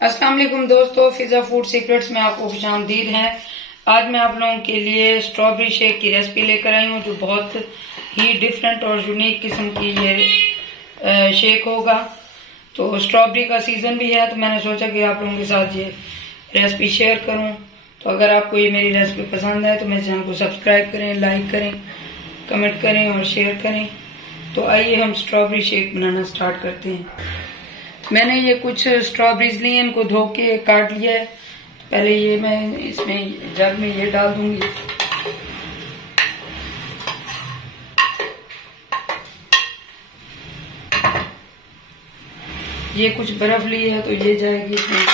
अस्सलाम वालेकुम दोस्तों, फिजा फूड सीक्रेट्स में आपको खुशामदीद है। आज मैं आप लोगों के लिए स्ट्रॉबेरी शेक की रेसिपी लेकर आई हूँ, जो बहुत ही डिफरेंट और यूनिक किस्म की ये शेक होगा। तो स्ट्रॉबेरी का सीजन भी है, तो मैंने सोचा कि आप लोगों के साथ ये रेसिपी शेयर करूँ। तो अगर आपको ये मेरी रेसिपी पसंद है तो मेरे चैनल को सब्सक्राइब करें, लाइक करें, कमेंट करें और शेयर करें। तो आइए हम स्ट्रॉबेरी शेक बनाना स्टार्ट करते हैं। मैंने ये कुछ स्ट्रॉबेरीज ली हैं, इनको धो के काट लिया है। पहले ये मैं इसमें जग में ये डाल दूंगी। ये कुछ बर्फ ली है तो ये जाएगी इसमें।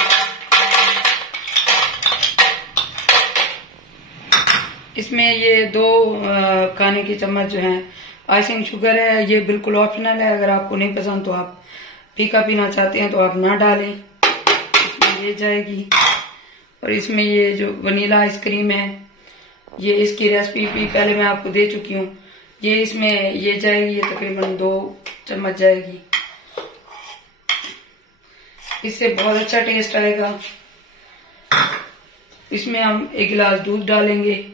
इसमें ये 2 खाने की चम्मच जो है आइसिंग शुगर है। ये बिल्कुल ऑप्शनल है, अगर आपको नहीं पसंद तो आप फीका पीना चाहते हैं तो आप ना डालें। इसमें ये जाएगी। और इसमें ये जो वनीला आइसक्रीम है, ये इसकी रेसिपी भी पहले मैं आपको दे चुकी हूँ। ये इसमें ये जाएगी, ये तकरीबन 2 चम्मच जाएगी। इससे बहुत अच्छा टेस्ट आएगा। इसमें हम 1 गिलास दूध डालेंगे।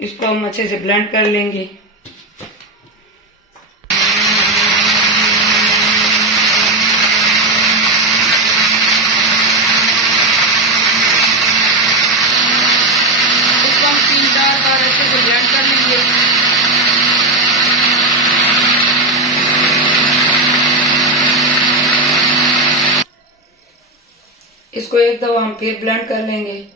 इसको हम अच्छे से ब्लेंड कर लेंगे। इसको हम 3-4 बार अच्छे से ब्लेंड कर लेंगे। इसको एक दफा हम फिर ब्लेंड कर लेंगे।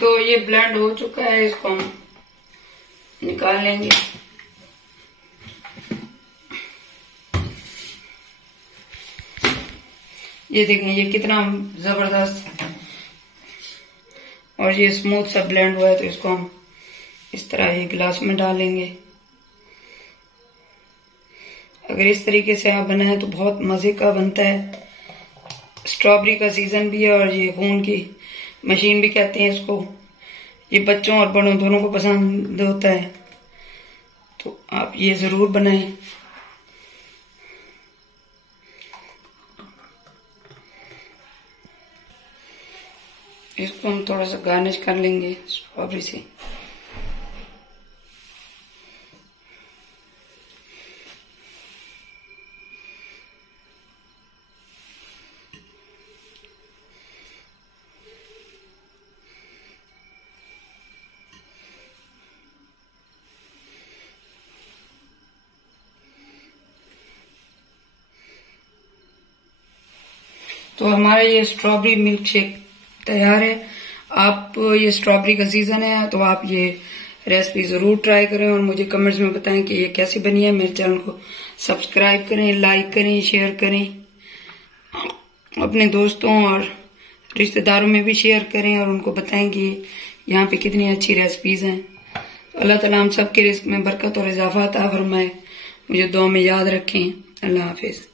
तो ये ब्लेंड हो चुका है, इसको हम निकाल लेंगे। ये देखें, ये कितना जबरदस्त और ये स्मूथ सा ब्लेंड हुआ है। तो इसको हम इस तरह एक गिलास में डालेंगे। अगर इस तरीके से आप बनाए तो बहुत मजे का बनता है। स्ट्रॉबेरी का सीजन भी है और ये खून की मशीन भी कहते हैं इसको। ये बच्चों और बड़ों दोनों को पसंद होता है, तो आप ये जरूर बनाएं। इसको हम थोड़ा सा गार्निश कर लेंगे स्ट्रॉबेरी से। तो हमारा ये स्ट्रॉबेरी मिल्क शेक तैयार है। आप ये स्ट्रॉबेरी का सीजन है तो आप ये रेसिपी जरूर ट्राई करें और मुझे कमेंट्स में बताएं कि ये कैसी बनी है। मेरे चैनल को सब्सक्राइब करें, लाइक करें, शेयर करें, अपने दोस्तों और रिश्तेदारों में भी शेयर करें और उनको बताएं कि यहाँ पे कितनी अच्छी रेसिपीज हैं। तो अल्लाह ताला हम सबके रिस्क में बरकत और इजाफा अता फरमाए। मुझे दुआ में याद रखें। अल्लाह हाफिज।